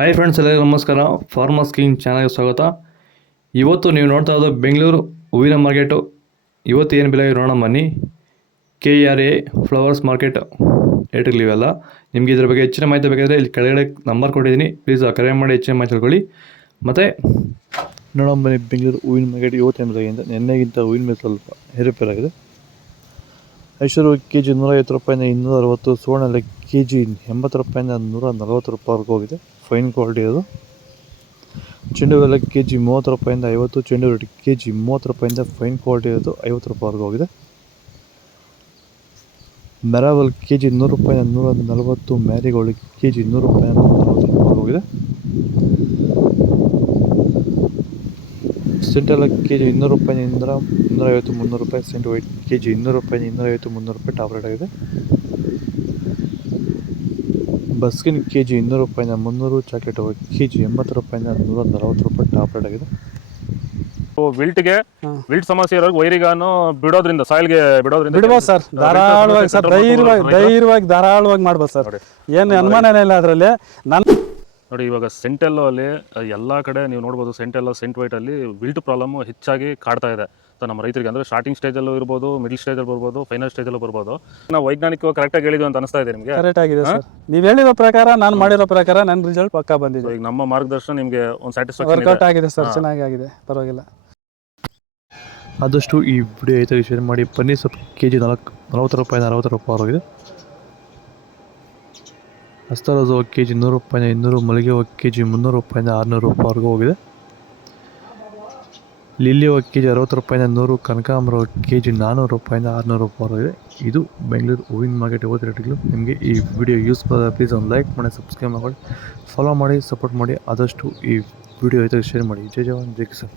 Hi friends, ಎಲ್ಲರಿಗೂ ನಮಸ್ಕಾರ. Farmers king ಚಾನಲ್ಗೆ ಸ್ವಾಗತ. ಇವತ್ತು ನೀವು ನೋಡ್ತಾ ಇರೋದು ಬೆಂಗಳೂರು ಹೂವಿನ ಮಾರ್ಕೆಟು. ಇವತ್ತು ಏನು ಬೆಲೆ ನೋಡೋಣ ಬನ್ನಿ. KRA ಫ್ಲವರ್ಸ್ ಮಾರ್ಕೆಟ್ ರೇಟ್ಗಳಿವೆಲ್ಲ. ನಿಮಗೆ ಇದ್ರ ಬಗ್ಗೆ ಹೆಚ್ಚಿನ ಮಾಹಿತಿ ಬೇಕಾದರೆ ಇಲ್ಲಿ ಕೆಳಗಡೆ ನಂಬರ್ ಕೊಟ್ಟಿದ್ದೀನಿ, ಪ್ಲೀಸ್ ಕರೆ ಮಾಡಿ ಹೆಚ್ಚಿನ ಮಾಹಿತಿ ತಿಳ್ಕೊಳ್ಳಿ. ಮತ್ತು ನೋಡೋಣ ಬನ್ನಿ, ಬೆಂಗಳೂರು ಹೂವಿನ ಮಾರ್ಕೆಟ್ ಇವತ್ತೇನು ಬೆಲೆಗಿಂತ ನಿನ್ನೆಗಿಂತ ಹೂವಿನ ಮೇಲೆ ಸ್ವಲ್ಪ ಏರುಪೇರಾಗಿದೆ. ಐಶ್ವರ್ಯ ಕೆಜಿ 150 ರೂಪಾಯಿಂದ 260, ಸುವರ್ಣ ಕೆಜಿ 80 ರೂಪಾಯಿಂದ 140 ರೂಪಾಯಿವರೆಗೂ ಹೋಗಿದೆ. ಫೈನ್ ಕ್ವಾಲಿಟಿ ಅದು. ಚೆಂಡು ಹೂವೆಲ್ಲ ಕೆಜಿ 30 ರೂಪಾಯಿಂದ 50, ಚೆಂಡು ಹೂವು ಕೆಜಿ 30 ರೂಪಾಯಿಂದ ಫೈನ್ ಕ್ವಾಲಿಟಿ ಇರೋದು 50 ರೂಪಾಯಿವರೆಗೂ ಹೋಗಿದೆ. ಮೆರಾವಲ್ ಕೆಜಿ 100 ರೂಪಾಯಿಂದ 140, ಮ್ಯಾರಿಗೋಲ್ಡ್ ಕೆಜಿ 100 ರೂಪಾಯಿಂದ 140 ರೂಪಾಯಿವರೆಗೂ ಹೋಗಿದೆ. ಸೆಂಟೆಲ್ಲ ಕೆಜಿ 200 ರೂಪಾಯಿಂದ 250, 300 ರೂಪಾಯಿ. ಸೆಂಟ್ ವೈಟ್ ಕೆಜಿ 200 ರೂಪಾಯಿಂದ 250, 300 ರೂಪಾಯಿ ಟಾಪ್ ರೇಟ್ ಆಗಿದೆ. ಬಸ್ಕಿನ್ ಕೆಜಿ 200 ರೂಪಾಯಿಂದ 300, ಚಾಕ್ಲೇಟ್ ಕೆಜಿ 80 ರೂಪಾಯಿಂದ 140 ರೂಪಾಯಿ ಟಾಪ್ ರೇಟ್ ಆಗಿದೆ. ವಿಲ್ಟ್ ಸಮಸ್ಯೆ ಇರೋರಿಗೆ ವೈರಿಗಾನು ಬಿಡೋದ್ರಿಂದ ಸಾಯಿಲ್ಗೆ ಬಿಡ್ಬೋದು ಸರ್, ಧಾರಾಳವಾಗಿ ಸರ್, ಧೈರ್ಯವಾಗಿ ಧಾರಾಳವಾಗಿ ಮಾಡ್ಬೋದು ಸರ್, ಏನು ಅನುಮಾನನೇ ಇಲ್ಲ ಅದರಲ್ಲಿ. ನೋಡಿ, ಇವಾಗ ಸೆಂಟೆಲ್ಲೋ ಅಲ್ಲಿ ಎಲ್ಲ ಕಡೆ ನೀವು ನೋಡ್ಬೋದು, ಸೆಂಟೆಲ್ಲೋ ಸೆಂಟ್ ವೈಟ್ ಅಲ್ಲಿ ವಿಲ್ಟ್ ಪ್ರಾಬ್ಲಮ್ ಹೆಚ್ಚಾಗಿ ಕಾಡ್ತಾ ಇದೆ ನಮ್ಮ ರೈತರಿಗೆ. ಅಂದ್ರೆ ಸ್ಟಾರ್ಟಿಂಗ್ ಸ್ಟೇಜಲ್ಲೂ ಇರ್ಬೋದು, ಮಿಡಲ್ ಸ್ಟೇಜಲ್ಲಿ ಬರ್ಬೋದು, ಫೈನಲ್ ಸ್ಟೇಜಲ್ಲೂ ಬರ್ಬೋದು. ನಾವು ವೈಜ್ಞಾನಿಕವಾಗಿ ಕರೆಕ್ಟಾಗಿ ಹೇಳಿದ್ವಿ ಅಂತ ಅನಿಸ್ತಾ ಇದೆ ನಿಮಗೆ? ಕರೆಕ್ಟ್ ಆಗಿದೆ ಸರ್, ನೀವು ಹೇಳಿರೋ ಪ್ರಕಾರ, ನಾನು ಮಾಡಿರೋ ಪ್ರಕಾರ ನನ್ನ ರಿಸಲ್ಟ್ ಪಕ್ಕಾ ಬಂದಿದೆ. ಈಗ ನಮ್ಮ ಮಾರ್ಗದರ್ಶನ ನಿಮಗೆ ಒಂದು ಸ್ಯಾಟಿಸ್ಫ್ಯಾಕ್ಷನ್ ವರ್ಕೌಟ್ ಆಗಿದೆ ಸರ್, ಚೆನ್ನಾಗಿ ಆಗಿದೆ, ಪರವಾಗಿಲ್ಲ. ಆದಷ್ಟು ಈ ವಿಡಿಯೋ ಐತಾಗಿ ಶೇರ್ ಮಾಡಿ. ಪನ್ನೀರ್ ಸೊಪ್ಪು ಕೆಜಿ 40 ರೂಪಾಯಿಂದ 60 ರೂಪಾಯಿ ಆಗಿದೆ. ಹಸ್ತರೋಸು ಕೆಜಿ 100 ರೂಪಾಯಿಂದ 200, ಮಲ್ಲಿಗೆ ಹೂವು ಕೆಜಿ 300 ರೂಪಾಯಿಂದ 600 ರೂಪಾಯಿವರೆಗೂ ಹೋಗಿದೆ. ಲಿಲ್ಲಿ ಹೂವು ಕೆಜಿ 60 ರೂಪಾಯಿಂದ 100, ಕನಕಾಂಬರ ಕೆಜಿ 400 ರೂಪಾಯಿಂದ 600 ರೂಪಾಯಿವರೆಗಿದೆ. ಇದು ಬೆಂಗಳೂರು ಹೂವಿನ ಮಾರ್ಕೆಟ್ ಇವತ್ತು ರೇಟ್ಗಳು. ನಿಮಗೆ ಈ ವಿಡಿಯೋ ಯೂಸ್ ಆದರೆ ಪ್ಲೀಸ್ ಒಂದು ಲೈಕ್ ಮಾಡಿ, ಸಬ್ಸ್ಕ್ರೈಬ್ ಮಾಡಿ, ಫಾಲೋ ಮಾಡಿ, ಸಪೋರ್ಟ್ ಮಾಡಿ. ಆದಷ್ಟು ಈ ವಿಡಿಯೋ ಐತಾಗಿ ಶೇರ್ ಮಾಡಿ. ಜೈ ಜವಾನ್, ಜೈ ಕಿಸಾನ್.